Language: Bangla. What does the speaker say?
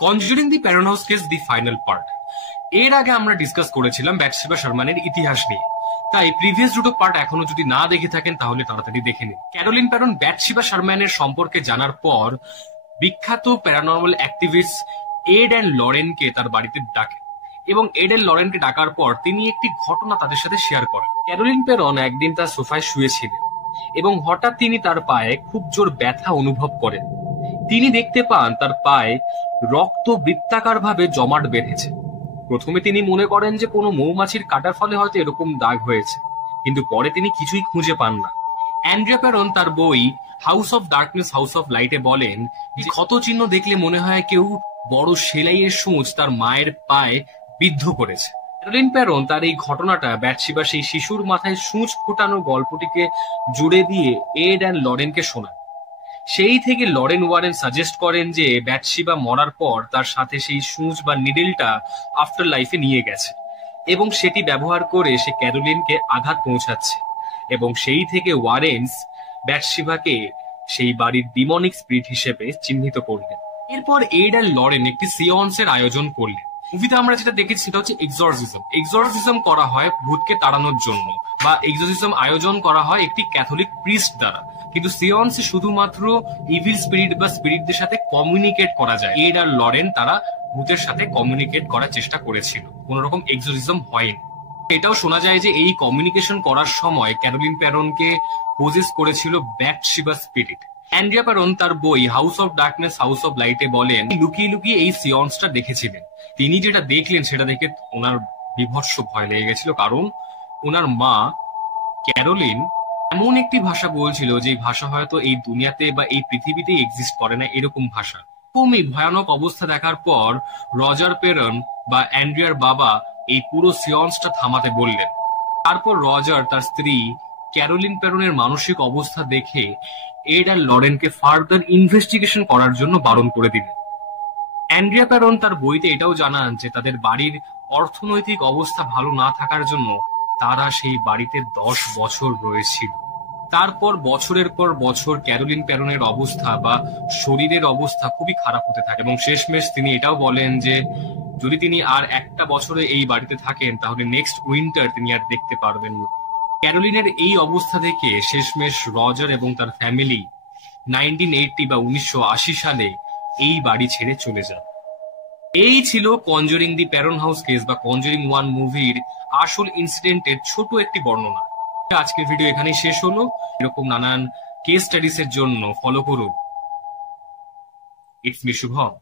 Conjuring the Perron house case the final part. এর আগে আমরা ডিসকাস করেছিলাম ব্যাথশেবা শারমানের ইতিহাস নিয়ে, তাই প্রিভিয়াস দুটো পার্ট এখনো যদি না দেখে থাকেন তাহলে তাড়াতাড়ি দেখে নিন। ক্যারোলিন প্যারন ব্যাথশেবা শারমানের সম্পর্কে জানার পর বিখ্যাত প্যারানর্মাল অ্যাক্টিভিস্ট এড অ্যান্ড লরেনকে তার বাড়িতে ডাকেন এবং এড অ্যান্ড লরেনকে ডাকার পর তিনি একটি ঘটনা তাদের সাথে শেয়ার করেন। ক্যারোলিন প্যারন একদিন তার সোফায় শুয়েছিলেন এবং হঠাৎ তিনি তার পায়ে খুব জোর ব্যথা অনুভব করেন। তিনি দেখতে পান তার পায়ে রক্ত বৃত্তাকার ভাবে জমাট বেঁধেছে। প্রথমে তিনি মনে করেন যে কোনো মৌমাছির কাটার ফলে হয়তো এরকম দাগ হয়েছে, কিন্তু পরে তিনি কিছুই খুঁজে পান না। অ্যান্ড্রিয়া প্যারন তার বই house of darkness house of লাইটে বলেন যে ক্ষত চিহ্ন দেখলে মনে হয় কেউ বড় সেলাইয়ের সূঁচ তার মায়ের পায়ে বিদ্ধ করেছে। ক্যারোলিন প্যারন তার এই ঘটনাটা ব্যাথশেবা সেই শিশুর মাথায় সূঁচ ফোটানো গল্পটিকে জুড়ে দিয়ে এড অ্যান্ড লরেনকে শোনান। সেই থেকে লরেন ওয়ারেন সাজেস্ট করেন যে ব্যাথশেবা মরার পর তার সাথে সেই সূঁচ বা নিডেলটা আফটার লাইফে নিয়ে গেছে এবং সেটি ব্যবহার করে সে ক্যারোলিনকে আঘাত পৌঁছাচ্ছে, এবং সেই থেকে ওয়ারেন্স ব্যাথশেবাকে সেই বাড়ির ডিমনিক স্পিরিট হিসেবে চিহ্নিত করলেন। এরপর এড অ্যান্ড লরেন একটি সিয়ন্সের আয়োজন করলেন। মুভিতে আমরা যেটা দেখেছি সেটা হচ্ছে এক্সরসিজম। এক্সরসিজম করা হয় ভূতকে তাড়ানোর জন্য, বা এক্সরসিজম আয়োজন করা হয় একটি ক্যাথলিক প্রিস্ট দ্বারা, কিন্তু সিয়ন্সে শুধুমাত্র ইভিল স্পিরিট বা স্পিরিটদের সাথে কমিউনিকেট করা যায়। এড আর লরেন তারা ভূতের সাথে কমিউনিকেট করার চেষ্টা করেছিল, কোন রকম এক্সরসিজম হয়নি। এটাও শোনা যায় যে এই কমিউনিকেশন করার সময় ক্যারোলিন প্যারনকে পজেস করেছিল ব্যাথশেবা স্পিরিট। অ্যান্ড্রিয়া প্যারন তার বই house of darkness house of লাইটে বলেন লুকিয়ে লুকিয়ে এই সিয়ন্সটা দেখেছিলেন। তিনি যেটা দেখলেন সেটা দেখে ওনার বিভৎস ভয় লেগে গেছিল, কারণ ওনার মা ক্যারোলিন এমন একটি ভাষা বলছিল যে ভাষা হয়তো এই দুনিয়াতে বা এই পৃথিবীতে এক্সিস্ট করে না, এরকম ভাষা। খুবই ভয়ানক অবস্থা দেখার পর রজার প্যারন বা অ্যান্ড্রিয়ার বাবা এই পুরো সিয়ন্সটা থামাতে বললেন। তারপর রজার তার স্ত্রী ক্যারোলিন প্যারনের মানসিক অবস্থা দেখে এড আর লরেনকে ফার্দার ইনভেস্টিগেশন করার জন্য বারণ করে দিলেন। অ্যান্ড্রিয়া প্যারন তার বইতে এটাও জানান যে তাদের বাড়ির অর্থনৈতিক অবস্থা ভালো না থাকার জন্য তারা সেই বাড়িতে 10 বছর রয়েছিল। তারপর বছরের পর বছর ক্যারোলিন প্যারনের অবস্থা বা শরীরের অবস্থা খুবই খারাপ হতে থাকে, এবং শেষমেশ তিনি এটাও বলেন যে যদি তিনি আর একটা বছরে এই বাড়িতে থাকেন তাহলে নেক্সট উইন্টার তিনি আর দেখতে পারবেন না। ক্যারোলিনের এই অবস্থা দেখে শেষমেশ রজার এবং তার ফ্যামিলি 1980 বা 1980 সালে এই বাড়ি ছেড়ে চলে যান। এই ছিল conjuring the Perron house case বা কনজুরিং 1 মুভির আসল ইনসিডেন্টের ছোট একটি বর্ণনা। আজকের ভিডিও এখানেই শেষ হলো। এরকম নানান কেস স্টাডিজ এর জন্য ফলো করুন ইটস মি শুভম।